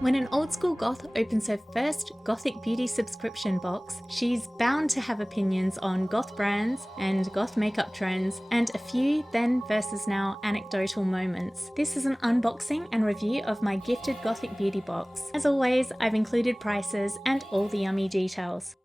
When an old school goth opens her first Gothic Beauty subscription box, she's bound to have opinions on goth brands and goth makeup trends, and a few then versus now anecdotal moments. This is an unboxing and review of my gifted Gothic Beauty Box. As always, I've included prices and all the yummy details.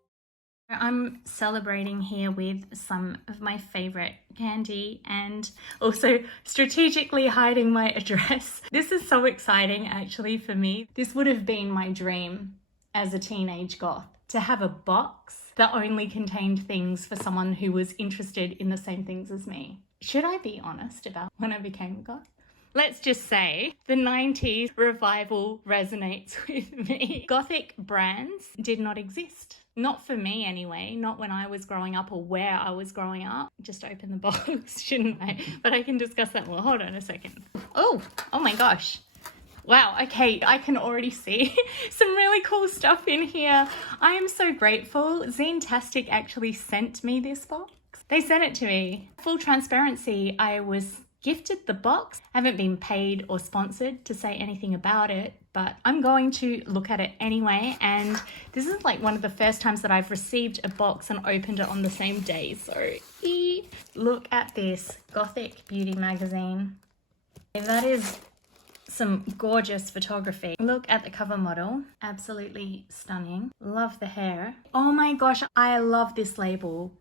I'm celebrating here with some of my favourite candy and also strategically hiding my address. This is so exciting actually for me. This would have been my dream as a teenage goth, to have a box that only contained things for someone who was interested in the same things as me. Should I be honest about when I became a goth? Let's just say the 90s revival resonates with me. Gothic brands did not exist. Not for me anyway, not when I was growing up or where I was growing up. Just open the box, shouldn't I? But I can discuss that more. Hold on a second. Oh my gosh. Wow, okay, I can already see some really cool stuff in here. I am so grateful. Zinetastic actually sent me this box. They sent it to me. Full transparency, I was gifted the box. I haven't been paid or sponsored to say anything about it, but I'm going to look at it anyway. And this is like one of the first times that I've received a box and opened it on the same day. So look at this Gothic Beauty Magazine. That is some gorgeous photography. Look at the cover model. Absolutely stunning. Love the hair. Oh my gosh, I love this label.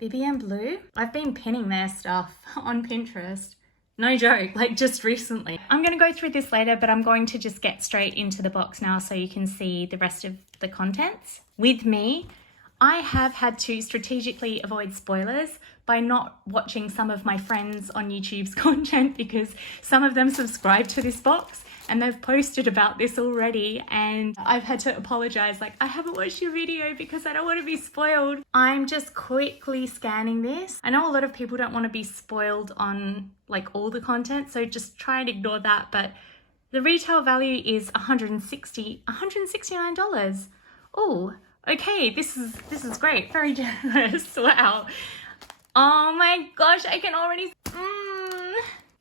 BBM Blue. I've been pinning their stuff on Pinterest. No joke, like just recently. I'm going to go through this later, but I'm going to just get straight into the box now so you can see the rest of the contents. With me, I have had to strategically avoid spoilers by not watching some of my friends on YouTube's content, because some of them subscribe to this box and they've posted about this already, and I've had to apologize, like, I haven't watched your video because I don't want to be spoiled. I'm just quickly scanning this. I know a lot of people don't want to be spoiled on like all the content, so just try and ignore that, but the retail value is $169. Oh, okay, this is great. Very generous. Wow. Oh my gosh, I can already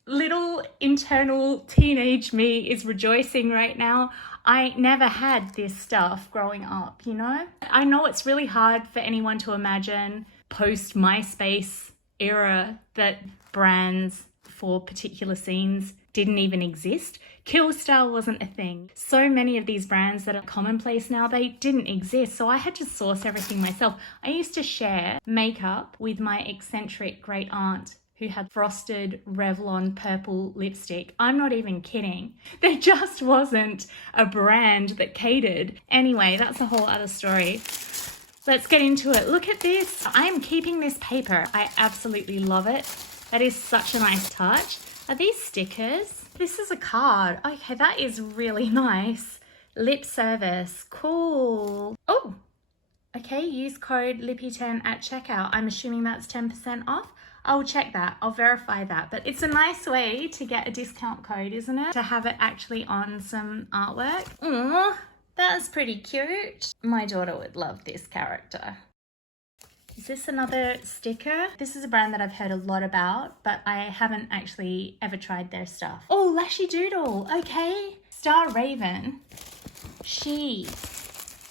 little internal teenage me is rejoicing right now. I never had this stuff growing up, you know? I know it's really hard for anyone to imagine post MySpace era that brands for particular scenes didn't even exist. Kill style wasn't a thing. So many of these brands that are commonplace now, they didn't exist. So I had to source everything myself. I used to share makeup with my eccentric great aunt who had frosted Revlon purple lipstick. I'm not even kidding. There just wasn't a brand that catered. Anyway, that's a whole other story. Let's get into it. Look at this. I am keeping this paper. I absolutely love it. That is such a nice touch. Are these stickers? This is a card. Okay, that is really nice. Lip service. Cool. Oh, okay. Use code Lippy10 at checkout. I'm assuming that's 10% off. I'll check that. I'll verify that. But it's a nice way to get a discount code, isn't it? To have it actually on some artwork. Aww, that's pretty cute. My daughter would love this character. Is this another sticker? This is a brand that I've heard a lot about, but I haven't actually ever tried their stuff. Oh, Lashy Doodle. Okay. Star Raven. She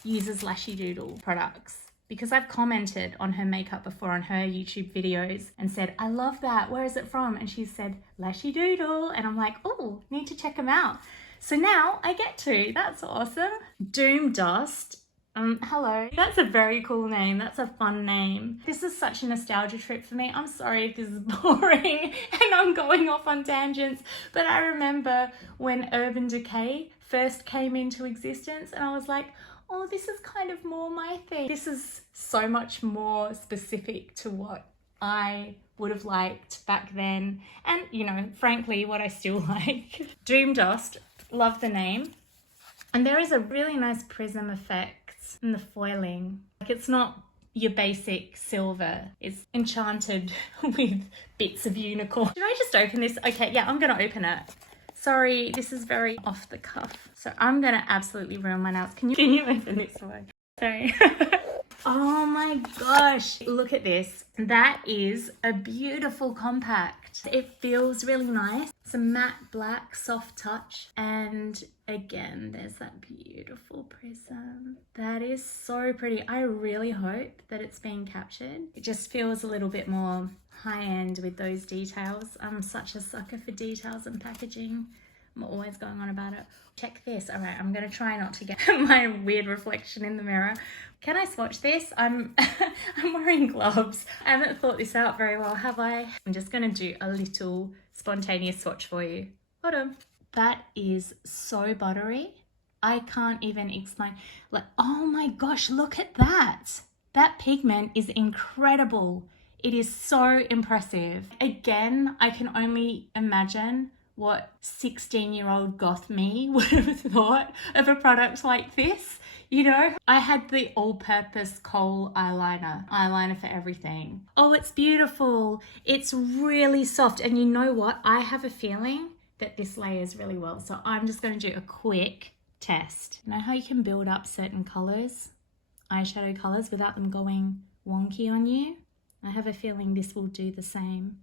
uses Lashy Doodle products, because I've commented on her makeup before on her YouTube videos and said, I love that. Where is it from? And she said, Lashy Doodle. And I'm like, oh, need to check them out. So now I get to. That's awesome. Doom Dust. Hello. That's a very cool name. That's a fun name. This is such a nostalgia trip for me. I'm sorry if this is boring and I'm going off on tangents, but I remember when Urban Decay first came into existence and I was like, oh, this is kind of more my thing. This is so much more specific to what I would have liked back then. And, you know, frankly, what I still like. Doom Dust, love the name. And there is a really nice prism effect in the foiling. Like, it's not your basic silver. It's enchanted with bits of unicorn. Should I just open this? Okay, yeah, I'm gonna open it. Sorry, this is very off the cuff. So I'm gonna absolutely ruin my nails. Can you open this one? Sorry. Oh my gosh, look at this. That is a beautiful compact. It feels really nice. It's a matte black, soft touch. And again, there's that beautiful prism. That is so pretty. I really hope that it's being captured. It just feels a little bit more high-end with those details. I'm such a sucker for details and packaging. I'm always going on about it. Check this. All right, I'm gonna try not to get my weird reflection in the mirror. Can I swatch this? I'm wearing gloves. I haven't thought this out very well, have I? I'm just gonna do a little spontaneous swatch for you. Hold on. That is so buttery. I can't even explain. Like, oh my gosh, look at that. That pigment is incredible. It is so impressive. Again, I can only imagine what 16-year-old goth me would have thought of a product like this. You know, I had the all-purpose kohl eyeliner for everything. Oh, it's beautiful. It's really soft. And you know what? I have a feeling that this layers really well. So I'm just going to do a quick test. You know how you can build up certain colors, eyeshadow colors, without them going wonky on you? I have a feeling this will do the same.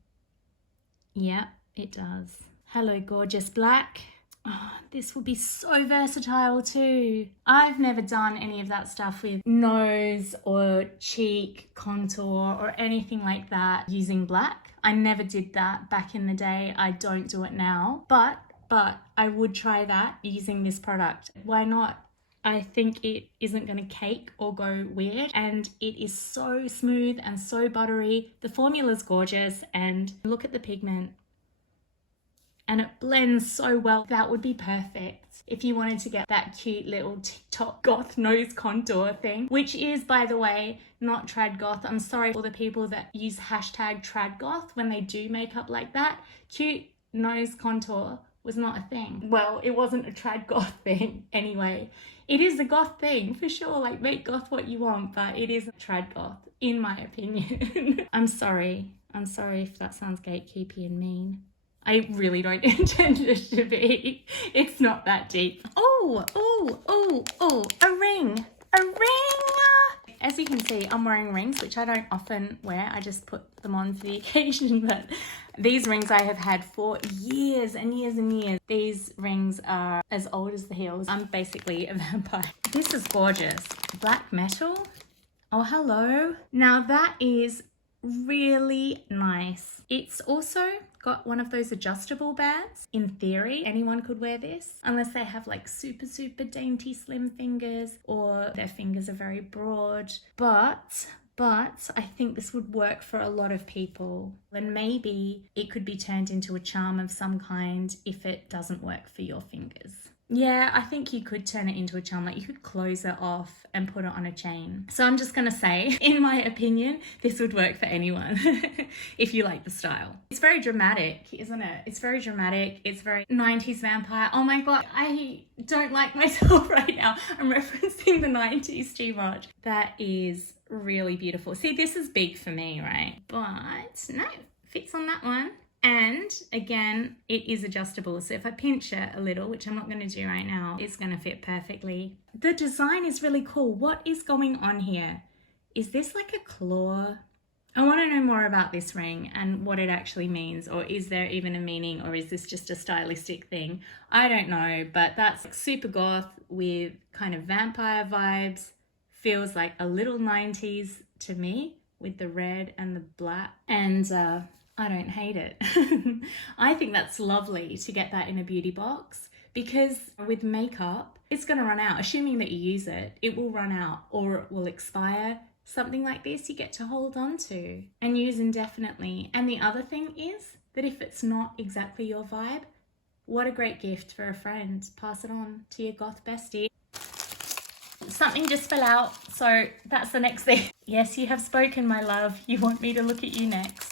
Yeah, it does. Hello, gorgeous black. Oh, this will be so versatile too. I've never done any of that stuff with nose or cheek contour or anything like that using black. I never did that back in the day. I don't do it now, but I would try that using this product. Why not? I think it isn't going to cake or go weird, and it is so smooth and so buttery. The formula's gorgeous, and look at the pigment. And it blends so well. That would be perfect if you wanted to get that cute little TikTok goth nose contour thing, which is, by the way, not trad goth. I'm sorry for the people that use hashtag trad goth when they do makeup like that. Cute nose contour was not a thing. Well, it wasn't a trad goth thing anyway. It is a goth thing for sure. Like, make goth what you want, but it isn't trad goth, in my opinion. I'm sorry if that sounds gatekeepy and mean. I really don't intend it to be. It's not that deep. Oh, a ring. As you can see, I'm wearing rings, which I don't often wear. I just put them on for the occasion, but these rings I have had for years and years and years. These rings are as old as the heels. I'm basically a vampire. This is gorgeous. Black metal. Oh, hello. Now that is really nice. It's also got one of those adjustable bands. In theory, anyone could wear this, unless they have like super dainty slim fingers or their fingers are very broad. But I think this would work for a lot of people, and maybe it could be turned into a charm of some kind if it doesn't work for your fingers. Yeah, I think you could turn it into a charm. Like, you could close it off and put it on a chain. So I'm just gonna say, in my opinion, this would work for anyone if you like the style. It's very dramatic, isn't it? It's very dramatic. It's very 90s vampire. Oh my God, I don't like myself right now. I'm referencing the 90s too much. That is really beautiful. See, this is big for me, right? But no, fits on that one. And again, it is adjustable. So if I pinch it a little, which I'm not going to do right now, it's going to fit perfectly. The design is really cool. What is going on here? Is this like a claw? I want to know more about this ring and what it actually means, or is there even a meaning, or is this just a stylistic thing? I don't know, but that's like super goth with kind of vampire vibes. Feels like a little 90s to me with the red and the black. And I don't hate it. I think that's lovely to get that in a beauty box, because with makeup, it's going to run out. Assuming that you use it, it will run out or it will expire. Something like this you get to hold on to and use indefinitely. And the other thing is that if it's not exactly your vibe, what a great gift for a friend. Pass it on to your goth bestie. Something just fell out, so that's the next thing. Yes, you have spoken, my love. You want me to look at you next.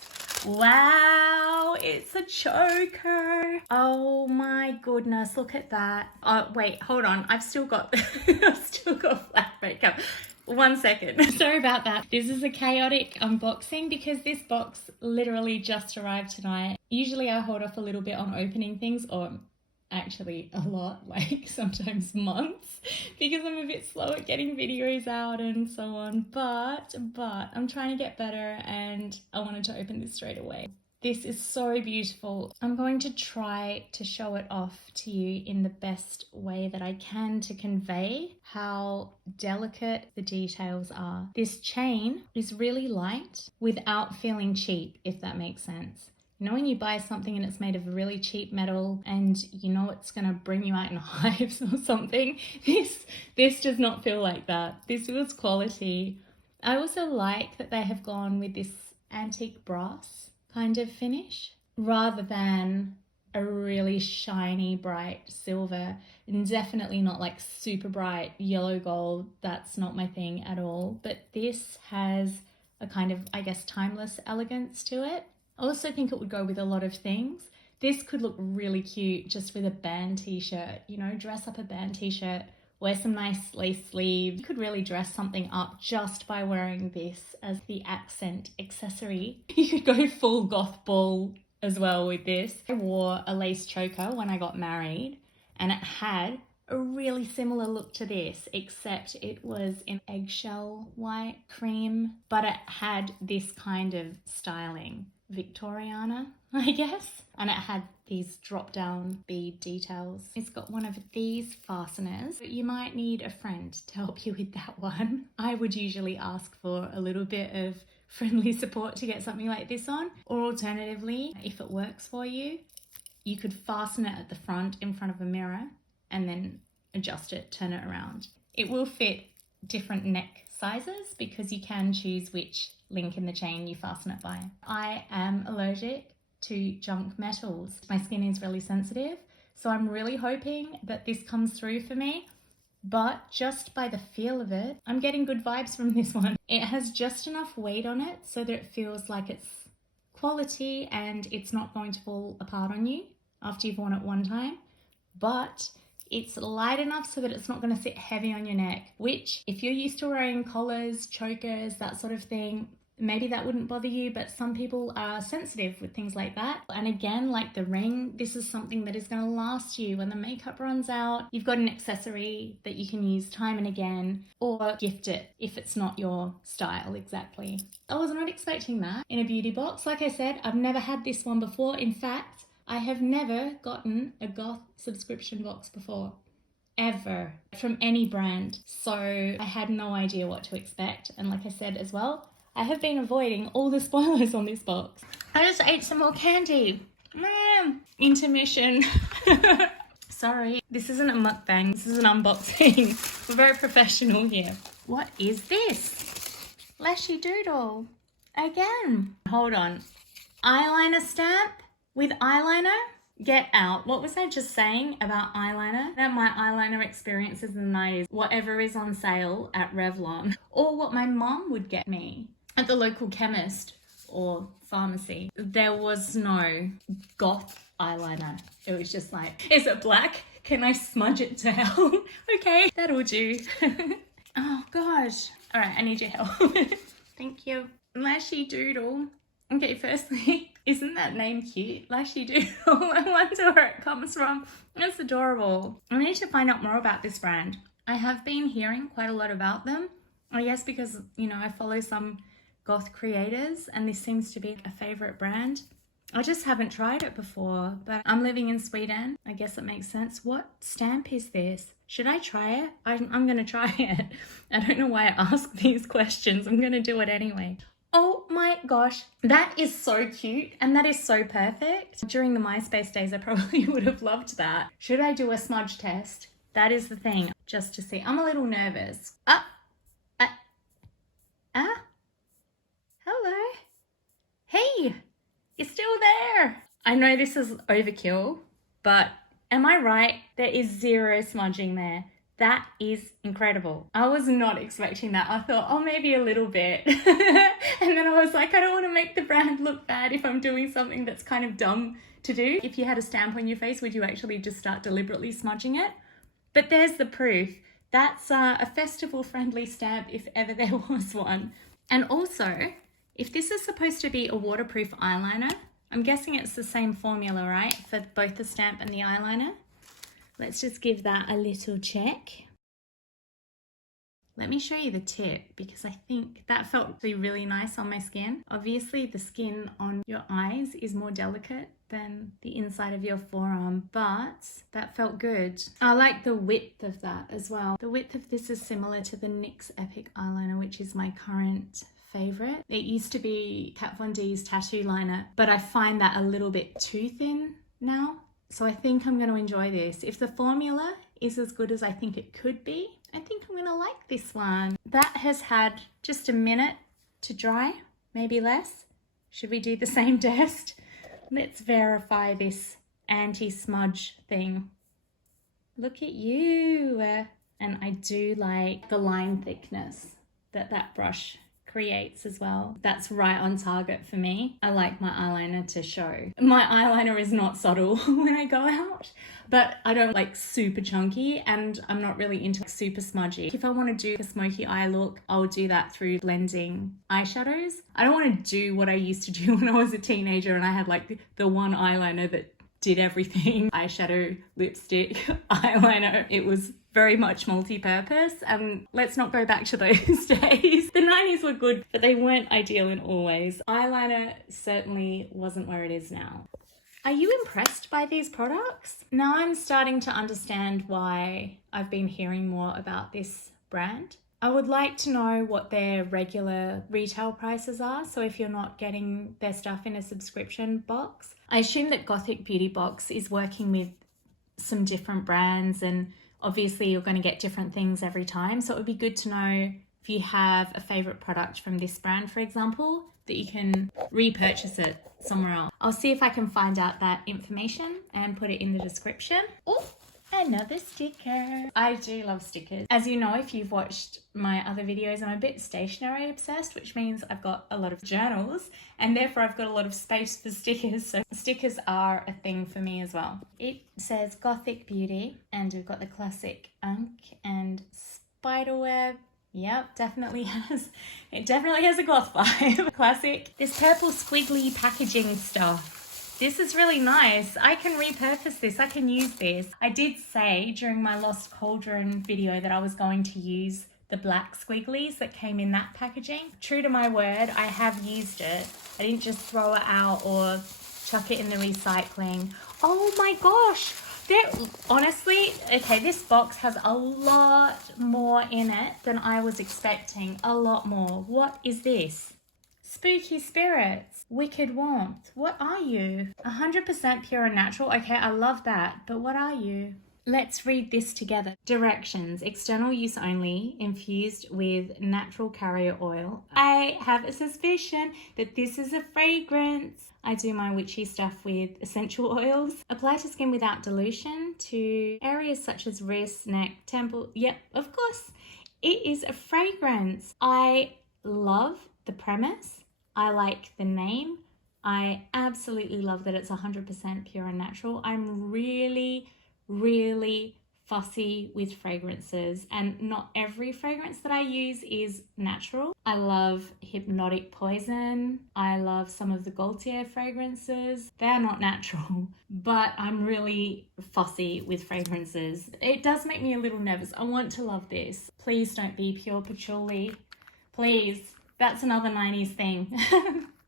Wow, it's a choker. Oh my goodness, look at that. Wait, hold on. I've still got flat makeup. 1 second. Sorry about that. This is a chaotic unboxing because this box literally just arrived tonight. Usually I hold off a little bit on opening things, or actually a lot, like sometimes months, because I'm a bit slow at getting videos out and so on. But I'm trying to get better, and I wanted to open this straight away. This is so beautiful. I'm going to try to show it off to you in the best way that I can to convey how delicate the details are. This chain is really light without feeling cheap, if that makes sense. You know when you buy something and it's made of really cheap metal and you know it's going to bring you out in hives or something? This does not feel like that. This feels quality. I also like that they have gone with this antique brass kind of finish rather than a really shiny bright silver, and definitely not like super bright yellow gold. That's not my thing at all. But this has a kind of, I guess, timeless elegance to it. I also think it would go with a lot of things. This could look really cute just with a band t-shirt, you know, dress up a band t-shirt, wear some nice lace sleeves. You could really dress something up just by wearing this as the accent accessory. You could go full goth ball as well with this. I wore a lace choker when I got married, and it had a really similar look to this, except it was in eggshell white cream, but it had this kind of styling. Victoriana, I guess. And it had these drop down bead details. It's got one of these fasteners. You might need a friend to help you with that one. I would usually ask for a little bit of friendly support to get something like this on. Or alternatively, if it works for you, you could fasten it at the front in front of a mirror and then adjust it, turn it around. It will fit different neck sizes because you can choose which link in the chain you fasten it by. I am allergic to junk metals. My skin is really sensitive, so I'm really hoping that this comes through for me. But just by the feel of it, I'm getting good vibes from this one. It has just enough weight on it so that it feels like it's quality and it's not going to fall apart on you after you've worn it one time. But it's light enough so that it's not going to sit heavy on your neck, which if you're used to wearing collars, chokers, that sort of thing, maybe that wouldn't bother you, but some people are sensitive with things like that. And again, like the ring, this is something that is going to last you when the makeup runs out. You've got an accessory that you can use time and again, or gift it if it's not your style exactly. I was not expecting that in a beauty box. Like I said, I've never had this one before. In fact, I have never gotten a Goth subscription box before, ever, from any brand. So I had no idea what to expect. And like I said as well, I have been avoiding all the spoilers on this box. I just ate some more candy. Intermission. Sorry, this isn't a mukbang, this is an unboxing. We're very professional here. What is this? Lashy Doodle. Again. Hold on. Eyeliner stamp with eyeliner? Get out. What was I just saying about eyeliner? That my eyeliner experiences in the 90s, whatever is on sale at Revlon, or what my mom would get me at the local chemist or pharmacy. There was no goth eyeliner. It was just like, is it black? Can I smudge it to hell? Okay, that'll do. Oh gosh. All right, I need your help. Thank you. Lashy Doodle. Okay, firstly, isn't that name cute? Lashy Doodle. I wonder where it comes from. It's adorable. I need to find out more about this brand. I have been hearing quite a lot about them. I guess because, you know, I follow some goth creators and this seems to be a favorite brand. I just haven't tried it before, but I'm living in Sweden. I guess it makes sense. What stamp is this? Should I try it? I'm going to try it. I don't know why I ask these questions. I'm going to do it anyway. Oh my gosh, that is so cute and that is so perfect. During the MySpace days, I probably would have loved that. Should I do a smudge test? That is the thing, just to see. I'm a little nervous. Hello. Hey, you're still there. I know this is overkill, but am I right? There is zero smudging there. That is incredible. I was not expecting that. I thought, oh, maybe a little bit. And then I was like, I don't want to make the brand look bad if I'm doing something that's kind of dumb to do. If you had a stamp on your face, would you actually just start deliberately smudging it? But there's the proof. That's a festival-friendly stamp if ever there was one. And also, if this is supposed to be a waterproof eyeliner, I'm guessing it's the same formula, right? For both the stamp and the eyeliner. Let's just give that a little check. Let me show you the tip because I think that felt really nice on my skin. Obviously the skin on your eyes is more delicate than the inside of your forearm, but that felt good. I like the width of that as well. The width of this is similar to the NYX Epic eyeliner, which is my current favorite. It used to be Kat Von D's tattoo liner, but I find that a little bit too thin now. So I think I'm going to enjoy this. If the formula is as good as I think it could be, I think I'm going to like this one. That has had just a minute to dry, maybe less. Should we do the same test? Let's verify this anti-smudge thing. Look at you. And I do like the line thickness that that brush creates as well. That's right on target for me. I like my eyeliner to show. My eyeliner is not subtle when I go out, but I don't like super chunky and I'm not really into super smudgy. If I want to do a smoky eye look, I'll do that through blending eyeshadows. I don't want to do what I used to do when I was a teenager and I had like the one eyeliner that did everything. Eyeshadow, lipstick, eyeliner. It was very much multi-purpose, and let's not go back to those days. The 90s were good, but they weren't ideal in all ways. Eyeliner certainly wasn't where it is now. Are you impressed by these products? Now I'm starting to understand why I've been hearing more about this brand. I would like to know what their regular retail prices are, so if you're not getting their stuff in a subscription box. I assume that Gothic Beauty Box is working with some different brands, and obviously you're going to get different things every time, so it would be good to know if you have a favorite product from this brand, for example, that you can repurchase it somewhere else. I'll see if I can find out that information and put it in the description. Oh, another sticker. I do love stickers. As you know, if you've watched my other videos, I'm a bit stationery obsessed, which means I've got a lot of journals and therefore I've got a lot of space for stickers. So stickers are a thing for me as well. It says Gothic Beauty and we've got the classic unk and spiderweb. Yep, definitely has a goth vibe. Classic. This purple squiggly packaging stuff. This is really nice. I can repurpose this. I can use this. I did say during my Lost Cauldron video that I was going to use the black squigglies that came in that packaging. True to my word, I have used it. I didn't just throw it out or chuck it in the recycling. Oh my gosh. Honestly, okay, this box has a lot more in it than I was expecting. A lot more. What is this? Spooky spirits, wicked warmth. What are you? 100% pure and natural. Okay, I love that. But what are you? Let's read this together. Directions. External use only. Infused with natural carrier oil. I have a suspicion that this is a fragrance. I do my witchy stuff with essential oils. Apply to skin without dilution to areas such as wrist, neck, temple. Yep, of course. It is a fragrance. I love the premise. I like the name. I absolutely love that it's 100% pure and natural. I'm really fussy with fragrances, and not every fragrance that I use is natural. I love Hypnotic Poison. I love some of the Gaultier fragrances. They're not natural, but I'm really fussy with fragrances. It does make me a little nervous. I want to love this. Please don't be pure patchouli. Please. That's another 90s thing.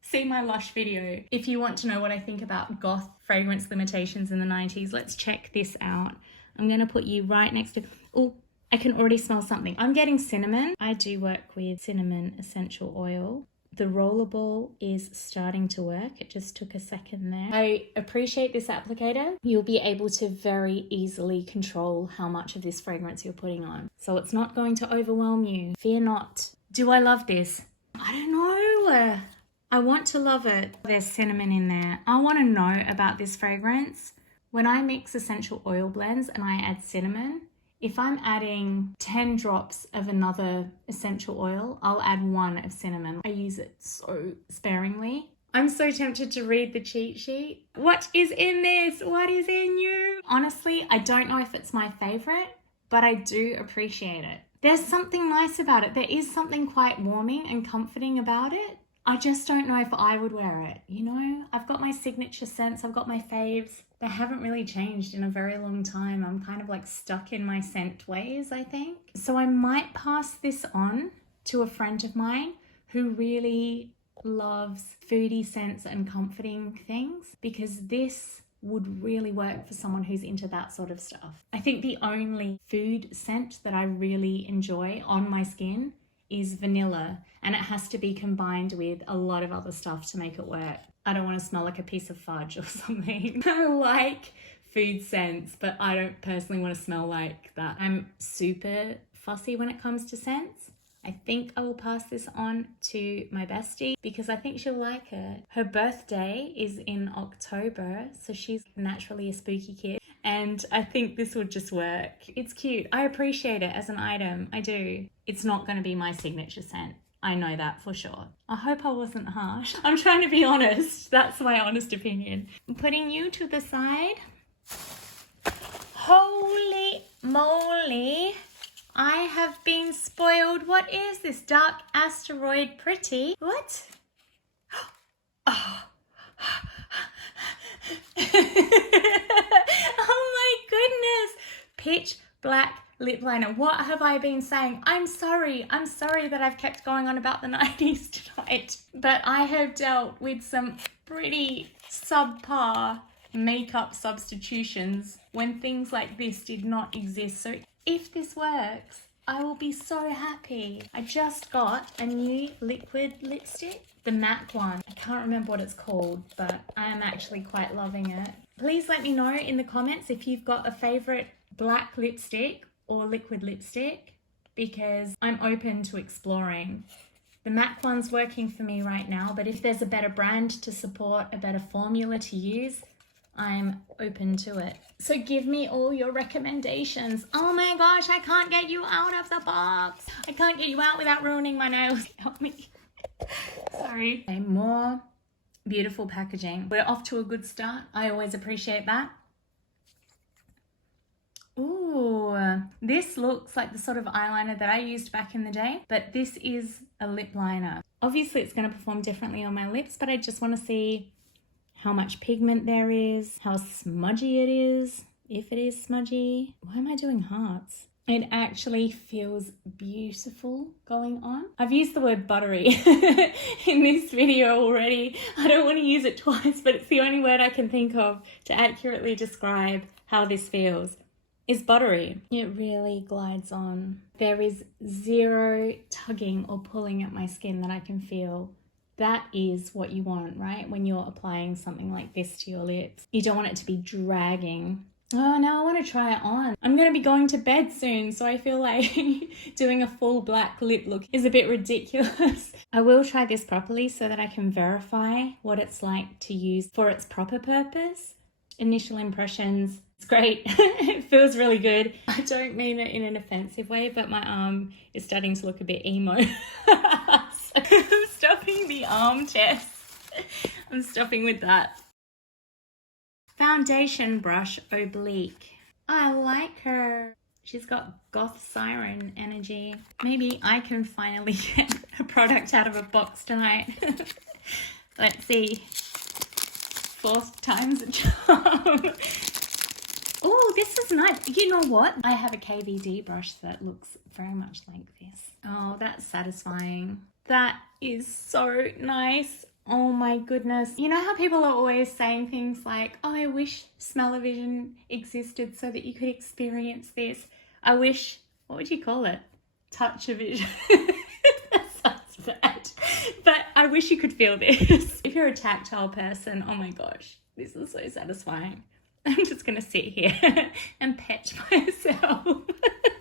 See my Lush video. If you want to know what I think about goth fragrance limitations in the 90s, let's check this out. I'm going to put you right next to... Oh, I can already smell something. I'm getting cinnamon. I do work with cinnamon essential oil. The rollerball is starting to work. It just took a second there. I appreciate this applicator. You'll be able to very easily control how much of this fragrance you're putting on. So it's not going to overwhelm you. Fear not. Do I love this? I don't know. I want to love it. There's cinnamon in there. I want to know about this fragrance. When I mix essential oil blends and I add cinnamon, if I'm adding 10 drops of another essential oil, I'll add 1 of cinnamon. I use it so sparingly. I'm so tempted to read the cheat sheet. What is in this? What is in you? Honestly, I don't know if it's my favorite, but I do appreciate it. There's something nice about it. There is something quite warming and comforting about it. I just don't know if I would wear it, you know? I've got my signature scents, I've got my faves. They haven't really changed in a very long time. I'm kind of like stuck in my scent ways, I think. So I might pass this on to a friend of mine who really loves foodie scents and comforting things, because this would really work for someone who's into that sort of stuff. I think the only food scent that I really enjoy on my skin is vanilla, and it has to be combined with a lot of other stuff to make it work. I don't want to smell like a piece of fudge or something. I like food scents, but I don't personally want to smell like that. I'm super fussy when it comes to scents. I think I will pass this on to my bestie because I think she'll like it. Her birthday is in October, so she's naturally a spooky kid, and I think this would just work. It's cute. I appreciate it as an item. I do. It's not going to be my signature scent. I know that for sure. I hope I wasn't harsh. I'm trying to be honest. That's my honest opinion. I'm putting you to the side. Holy moly. I have been spoiled. What is this? Dark asteroid pretty? What? Oh. Oh my goodness. Pitch black lip liner. What have I been saying? I'm sorry that I've kept going on about the 90s tonight, but I have dealt with some pretty subpar makeup substitutions when things like this did not exist. So if this works, I will be so happy. I just got a new liquid lipstick, the MAC one. I can't remember what it's called, but I am actually quite loving it. Please let me know in the comments if you've got a favorite black lipstick or liquid lipstick, because I'm open to exploring. The MAC one's working for me right now, but if there's a better brand to support, a better formula to use, I'm open to it. So give me all your recommendations. Oh my gosh, I can't get you out of the box. I can't get you out without ruining my nails. Help me. Sorry. Okay, more beautiful packaging. We're off to a good start. I always appreciate that. Ooh, this looks like the sort of eyeliner that I used back in the day, but this is a lip liner. Obviously it's going to perform differently on my lips, but I just want to see how much pigment there is, how smudgy it is, if it is smudgy. Why am I doing hearts? It actually feels beautiful going on. I've used the word buttery in this video already. I don't want to use it twice, but it's the only word I can think of to accurately describe how this feels. Is buttery. It really glides on. There is zero tugging or pulling at my skin that I can feel. That is what you want, right? When you're applying something like this to your lips. You don't want it to be dragging. Oh, now I want to try it on. I'm going to be going to bed soon, so I feel like doing a full black lip look is a bit ridiculous. I will try this properly so that I can verify what it's like to use for its proper purpose. Initial impressions, it's great. It feels really good. I don't mean it in an offensive way, but my arm is starting to look a bit emo. I'm stopping the arm test. I'm stopping with that. Foundation brush oblique. I like her. She's got goth siren energy. Maybe I can finally get a product out of a box tonight. Let's see. Fourth time's a charm. Oh, this is nice. You know what? I have a KVD brush that looks very much like this. Oh, that's satisfying. That is so nice. Oh my goodness. You know how people are always saying things like, oh, I wish smell-o-vision existed so that you could experience this. I wish, what would you call it? Touch-o-vision. That sounds bad. But I wish you could feel this. If you're a tactile person, oh my gosh, this is so satisfying. I'm just gonna sit here and pet myself.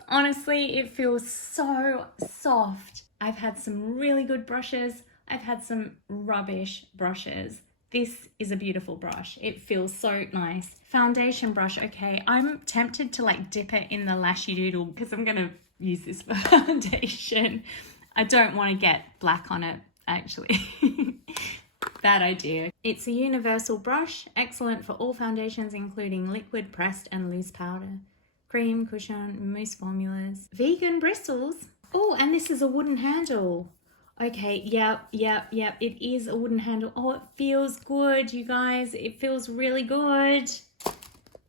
Honestly, it feels so soft. I've had some really good brushes. I've had some rubbish brushes. This is a beautiful brush. It feels so nice. Foundation brush, okay. I'm tempted to like dip it in the lashy doodle because I'm gonna use this for foundation. I don't want to get black on it, actually. Bad idea. It's a universal brush, excellent for all foundations, including liquid, pressed, and loose powder. Cream, cushion, mousse formulas. Vegan bristles. Oh, and this is a wooden handle. Okay, yep. It is a wooden handle. Oh, it feels good, you guys. It feels really good.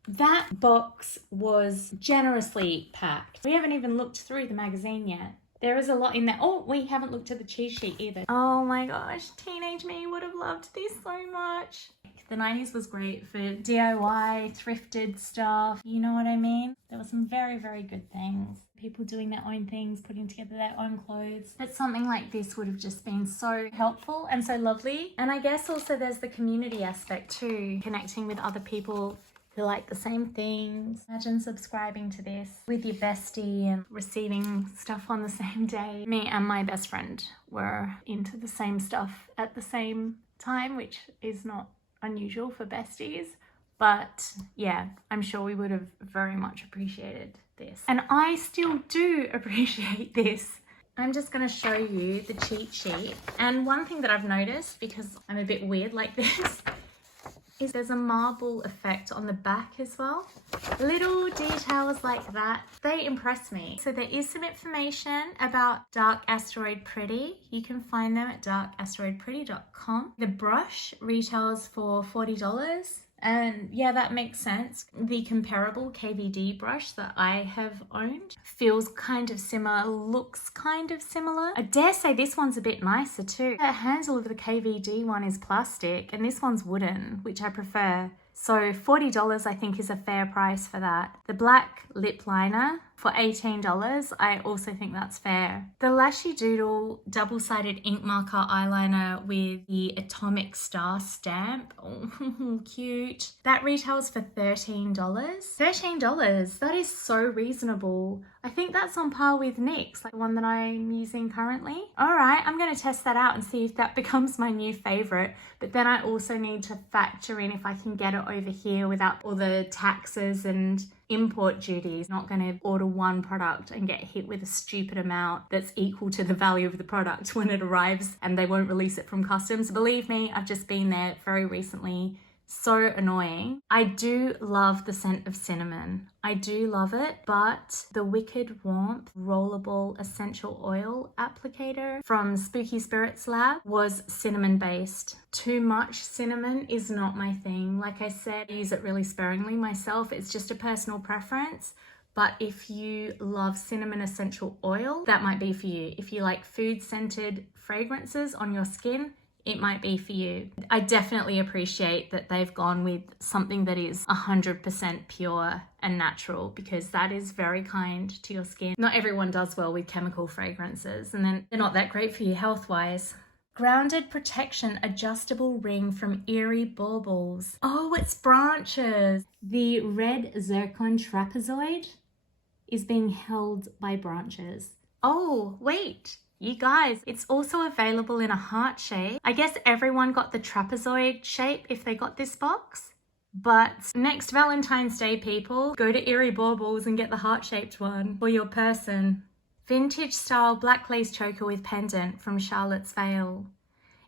That box was generously packed. We haven't even looked through the magazine yet. There is a lot in there. Oh, we haven't looked at the cheese sheet either. Oh my gosh, teenage me would have loved this so much. The 90s was great for DIY, thrifted stuff. You know what I mean? There were some very, very good things. People doing their own things, putting together their own clothes. But something like this would have just been so helpful and so lovely. And I guess also there's the community aspect too, connecting with other people who like the same things. Imagine subscribing to this with your bestie and receiving stuff on the same day. Me and my best friend were into the same stuff at the same time, which is not unusual for besties. But yeah, I'm sure we would have very much appreciated this. And I still do appreciate this. I'm just going to show you the cheat sheet. And one thing that I've noticed, because I'm a bit weird like this, is there's a marble effect on the back as well. Little details like that, they impress me. So there is some information about Dark Asteroid Pretty. You can find them at darkasteroidpretty.com. The brush retails for $40. And yeah, that makes sense. The comparable KVD brush that I have owned feels kind of similar, looks kind of similar. I dare say this one's a bit nicer too. The handle of the KVD one is plastic and this one's wooden, which I prefer. So $40 I think is a fair price for that. The black lip liner for $18, I also think that's fair. The Lashy Doodle double-sided ink marker eyeliner with the atomic star stamp. Oh, cute. That retails for $13. $13, that is so reasonable. I think that's on par with NYX, like the one that I'm using currently. All right, I'm gonna test that out and see if that becomes my new favorite. But then I also need to factor in if I can get it over here without all the taxes and import duties. Not going to order one product and get hit with a stupid amount that's equal to the value of the product when it arrives and they won't release it from customs. Believe me, I've just been there very recently. So annoying. I do love the scent of cinnamon. I do love it, but the Wicked Warmth Rollable Essential Oil Applicator from Spooky Spirits Lab was cinnamon based. Too much cinnamon is not my thing. Like I said, I use it really sparingly myself. It's just a personal preference. But if you love cinnamon essential oil, that might be for you. If you like food scented fragrances on your skin, it might be for you. I definitely appreciate that they've gone with something that is 100% pure and natural, because that is very kind to your skin. Not everyone does well with chemical fragrances, and then they're not that great for you health-wise. Grounded Protection Adjustable Ring from Eerie Baubles. Oh, it's branches. The red zircon trapezoid is being held by branches. Oh, wait. You guys, it's also available in a heart shape. I guess everyone got the trapezoid shape if they got this box. But next Valentine's Day, people, go to Eerie Baubles and get the heart-shaped one for your person. Vintage style black lace choker with pendant from Charlotte's Vale.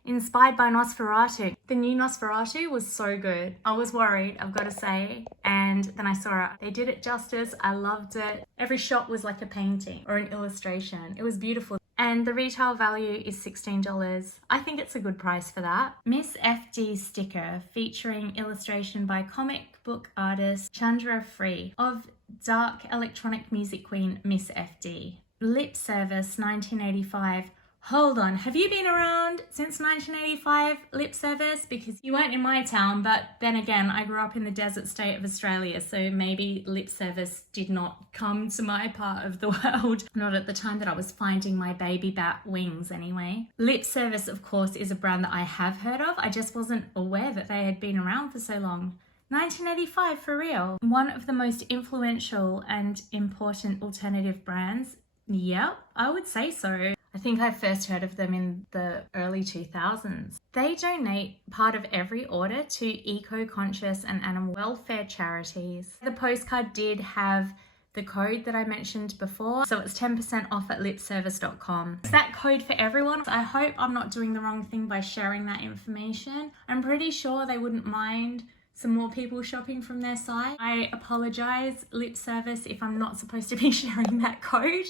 Inspired by Nosferatu. The new Nosferatu was so good. I was worried, I've got to say. And then I saw it. They did it justice. I loved it. Every shot was like a painting or an illustration. It was beautiful. And the retail value is $16. I think it's a good price for that. Miss FD sticker featuring illustration by comic book artist Chandra Free of dark electronic music queen Miss FD. Lip Service 1985. Hold on, have you been around since 1985, Lip Service? Because you weren't in my town, but then again, I grew up in the desert state of Australia, so maybe Lip Service did not come to my part of the world. Not at the time that I was finding my baby bat wings anyway. Lip Service, of course, is a brand that I have heard of. I just wasn't aware that they had been around for so long. 1985, for real. One of the most influential and important alternative brands. Yep, I would say so. I think I first heard of them in the early 2000s. They donate part of every order to eco-conscious and animal welfare charities. The postcard did have the code that I mentioned before, so it's 10% off at lipservice.com. Is that code for everyone? I hope I'm not doing the wrong thing by sharing that information. I'm pretty sure they wouldn't mind some more people shopping from their site. I apologize, Lip Service, if I'm not supposed to be sharing that code.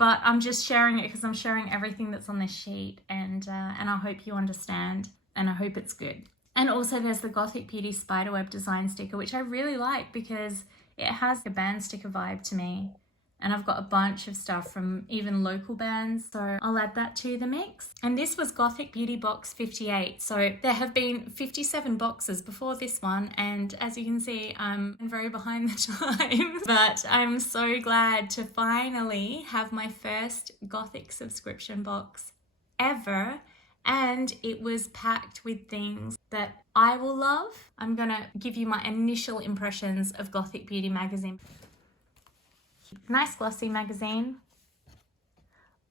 but I'm just sharing it because I'm sharing everything that's on this sheet, and I hope you understand, and I hope it's good. And also there's the Gothic Beauty Spiderweb design sticker, which I really like because it has a band sticker vibe to me. And I've got a bunch of stuff from even local bands, so I'll add that to the mix. And this was Gothic Beauty Box 58. So there have been 57 boxes before this one, and as you can see, I'm very behind the times. But I'm so glad to finally have my first Gothic subscription box ever. And it was packed with things that I will love. I'm gonna give you my initial impressions of Gothic Beauty Magazine. Nice glossy magazine.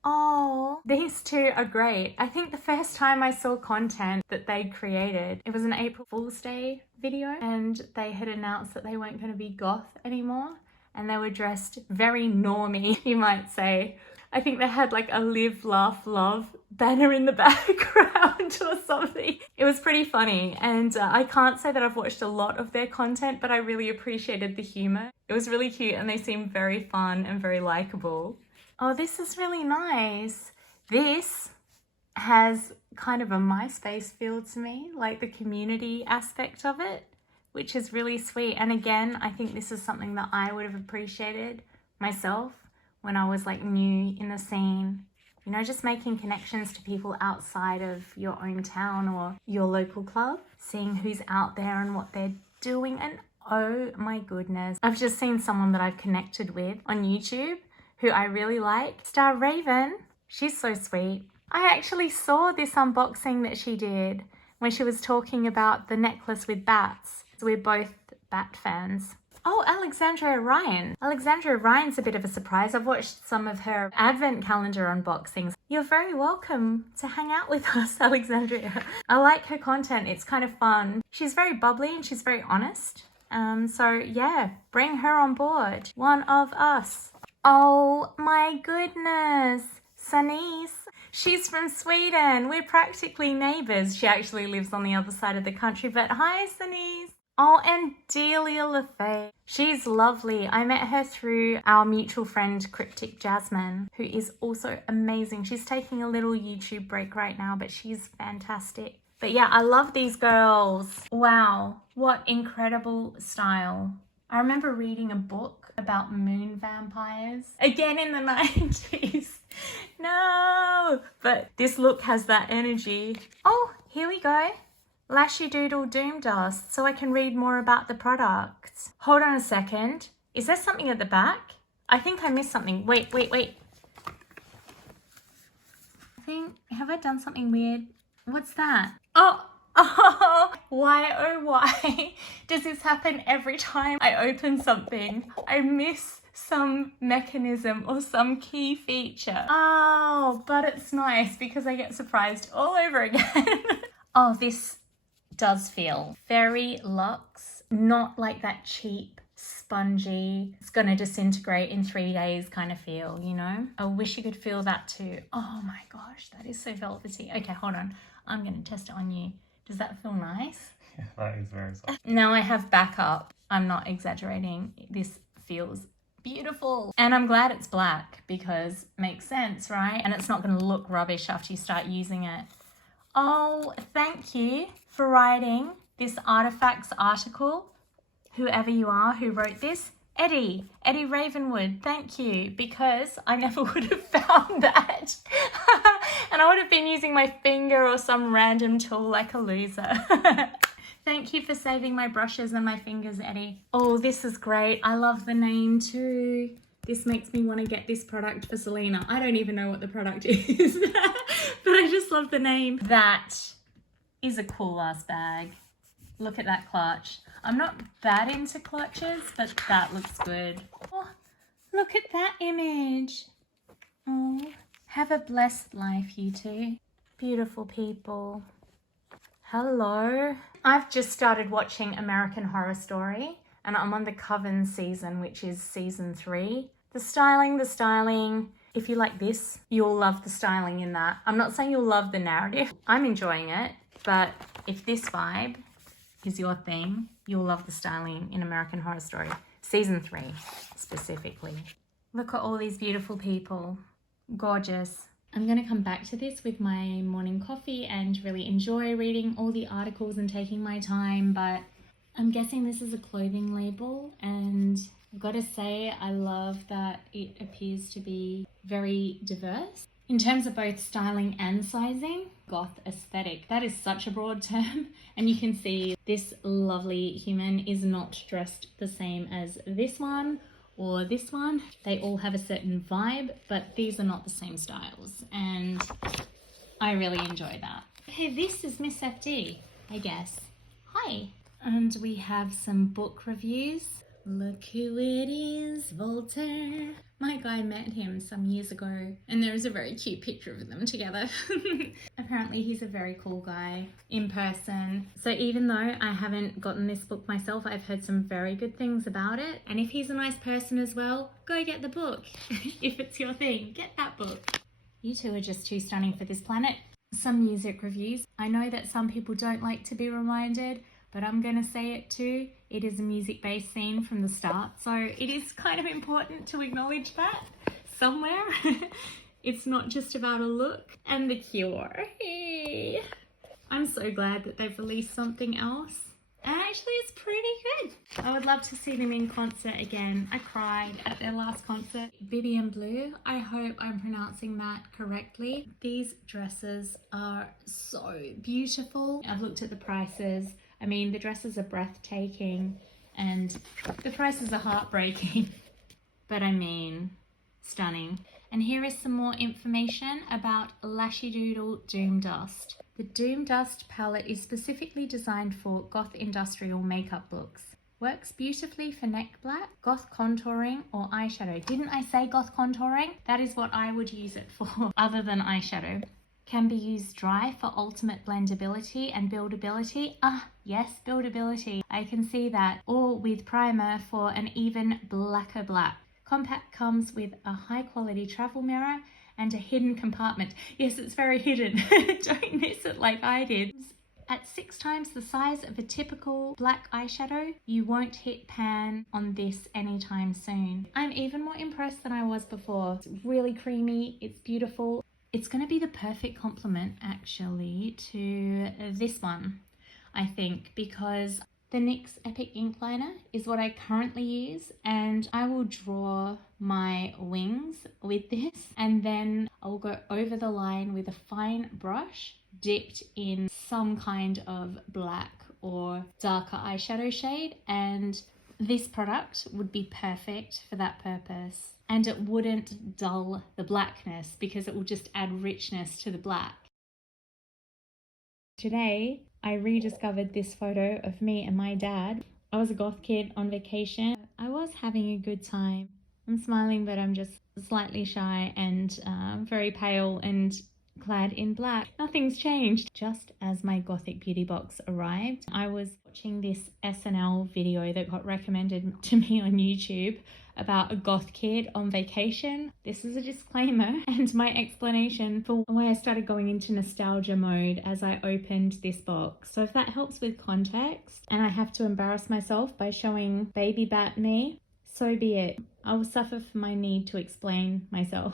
Oh, these two are great. I think the first time I saw content that they created, it was an April Fool's Day video, and they had announced that they weren't going to be goth anymore, and they were dressed very normy, you might say. I think they had like a live, laugh, love banner in the background or something. It was pretty funny, and I can't say that I've watched a lot of their content, but I really appreciated the humor. It was really cute, and they seemed very fun and very likable. Oh, this is really nice. This has kind of a MySpace feel to me, like the community aspect of it, which is really sweet. And again, I think this is something that I would have appreciated myself when I was like new in the scene, you know, just making connections to people outside of your own town or your local club, seeing who's out there and what they're doing. And oh my goodness, I've just seen someone that I've connected with on YouTube who I really like, Star Raven. She's so sweet. I actually saw this unboxing that she did when she was talking about the necklace with bats. So we're both bat fans. Oh, Alexandria Ryan. Alexandria Ryan's a bit of a surprise. I've watched some of her advent calendar unboxings. You're very welcome to hang out with us, Alexandria. I like her content. It's kind of fun. She's very bubbly and she's very honest. So yeah, bring her on board. One of us. Oh my goodness. Sanise. She's from Sweden. We're practically neighbours. She actually lives on the other side of the country, but hi, Sanise. Oh, and Delia LaFay. She's lovely. I met her through our mutual friend, Cryptic Jasmine, who is also amazing. She's taking a little YouTube break right now, but she's fantastic. But yeah, I love these girls. Wow, what incredible style. I remember reading a book about moon vampires, again in the 90s. No, but this look has that energy. Oh, here we go. Lashy Doodle Doom Dust, so I can read more about the product. Hold on a second. Is there something at the back? I think I missed something. Wait. Have I done something weird? What's that? Oh, why oh why does this happen every time I open something? I miss some mechanism or some key feature. Oh, but it's nice because I get surprised all over again. Oh, this does feel very luxe, not like that cheap, spongy, it's gonna disintegrate in 3 days kind of feel, you know? I wish you could feel that too. Oh my gosh, that is so velvety. Okay, hold on. I'm gonna test it on you. Does that feel nice? Yeah, that is very soft. Now I have backup. I'm not exaggerating. This feels beautiful. And I'm glad it's black because it makes sense, right? And it's not gonna look rubbish after you start using it. Oh, thank you for writing this Artifacts article. Whoever you are who wrote this, Eddie Ravenwood, thank you, because I never would have found that. And I would have been using my finger or some random tool like a loser. Thank you for saving my brushes and my fingers, Eddie. Oh, this is great. I love the name too. This makes me want to get this product for Selena. I don't even know what the product is, but I just love the name. That is a cool ass bag. Look at that clutch. I'm not that into clutches, but that looks good. Oh, look at that image. Oh, have a blessed life, you two. Beautiful people. Hello. I've just started watching American Horror Story, and I'm on the Coven season, which is season 3. The styling. If you like this, you'll love the styling in that. I'm not saying you'll love the narrative. I'm enjoying it, but if this vibe is your thing, you'll love the styling in American Horror Story. Season 3, specifically. Look at all these beautiful people. Gorgeous. I'm going to come back to this with my morning coffee and really enjoy reading all the articles and taking my time, but I'm guessing this is a clothing label, and I've got to say I love that it appears to be very diverse in terms of both styling and sizing. Goth aesthetic, that is such a broad term, and you can see this lovely human is not dressed the same as this one or this one. They all have a certain vibe, but these are not the same styles, and I really enjoy that. Hey, this is Miss FD, I guess. Hi. And we have some book reviews. Look who it is, Voltaire. My guy met him some years ago, and there is a very cute picture of them together. Apparently he's a very cool guy in person. So even though I haven't gotten this book myself, I've heard some very good things about it. And if he's a nice person as well, go get the book. If it's your thing, get that book. You two are just too stunning for this planet. Some music reviews. I know that some people don't like to be reminded, but I'm going to say it too. It is a music-based scene from the start, so it is kind of important to acknowledge that somewhere. It's not just about a look. And The Cure. Hey. I'm so glad that they've released something else. And actually, it's pretty good. I would love to see them in concert again. I cried at their last concert. Bibi and Blue, I hope I'm pronouncing that correctly. These dresses are so beautiful. I've looked at the prices. I mean, the dresses are breathtaking and the prices are heartbreaking, but I mean, stunning. And here is some more information about Lashy Doodle Doom Dust. The Doom Dust palette is specifically designed for goth industrial makeup looks. Works beautifully for neck black, goth contouring or eyeshadow. Didn't I say goth contouring? That is what I would use it for, other than eyeshadow. Can be used dry for ultimate blendability and buildability. Ah, yes, buildability. I can see that. Or with primer for an even blacker black. Compact comes with a high quality travel mirror and a hidden compartment. Yes, it's very hidden. Don't miss it like I did. At 6 times the size of a typical black eyeshadow, you won't hit pan on this anytime soon. I'm even more impressed than I was before. It's really creamy, it's beautiful. It's going to be the perfect complement actually to this one, I think, because the NYX Epic Ink Liner is what I currently use, and I will draw my wings with this, and then I'll go over the line with a fine brush dipped in some kind of black or darker eyeshadow shade, and this product would be perfect for that purpose. And it wouldn't dull the blackness because it will just add richness to the black. Today, I rediscovered this photo of me and my dad. I was a goth kid on vacation. I was having a good time. I'm smiling, but I'm just slightly shy and very pale and clad in black. Nothing's changed. Just as my Gothic Beauty Box arrived, I was watching this SNL video that got recommended to me on YouTube about a goth kid on vacation. This is a disclaimer and my explanation for why I started going into nostalgia mode as I opened this box. So if that helps with context and I have to embarrass myself by showing baby bat me, so be it. I will suffer for my need to explain myself.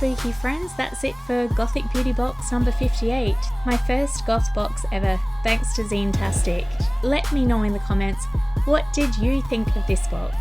Spooky friends, that's it for Gothic Beauty Box number 58. My first goth box ever, thanks to Zinetastic. Let me know in the comments, what did you think of this box?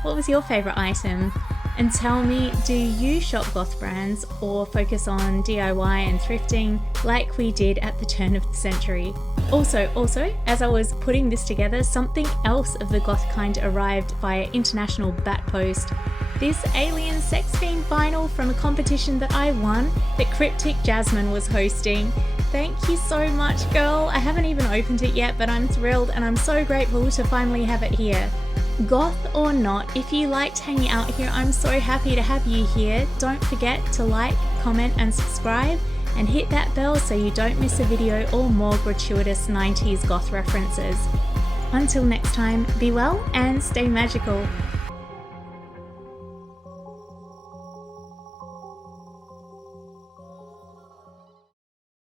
What was your favourite item? and tell me, do you shop goth brands or focus on DIY and thrifting like we did at the turn of the century? Also, as I was putting this together, something else of the goth kind arrived via international bat post. This Alien Sex Fiend vinyl from a competition that I won that Cryptic Jasmine was hosting. Thank you so much, girl. I haven't even opened it yet, but I'm thrilled and I'm so grateful to finally have it here. Goth or not, if you liked hanging out here, I'm so happy to have you here. Don't forget to like, comment and subscribe, and hit that bell so you don't miss a video or more gratuitous 90s goth references. Until next time, be well and stay magical.